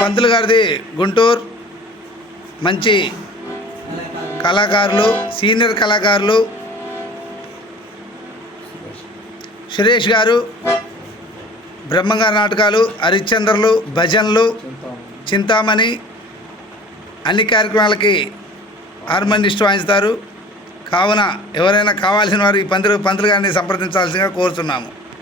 పంతులు గారిది గుంటూరు. మంచి కళాకారులు సీనియర్ కళాకారులు. సురేష్ గారు బ్రహ్మంగారి నాటకాలు హరిశ్చంద్రలు భజనలు చింతామణి అన్ని కార్యక్రమాలకి హార్మోనిస్ట్ వాయిస్తారు. కావున ఎవరైనా కావాల్సిన వారు ఈ పంతులు పంతులు గారిని సంప్రదించాల్సిందిగా కోరుతున్నాము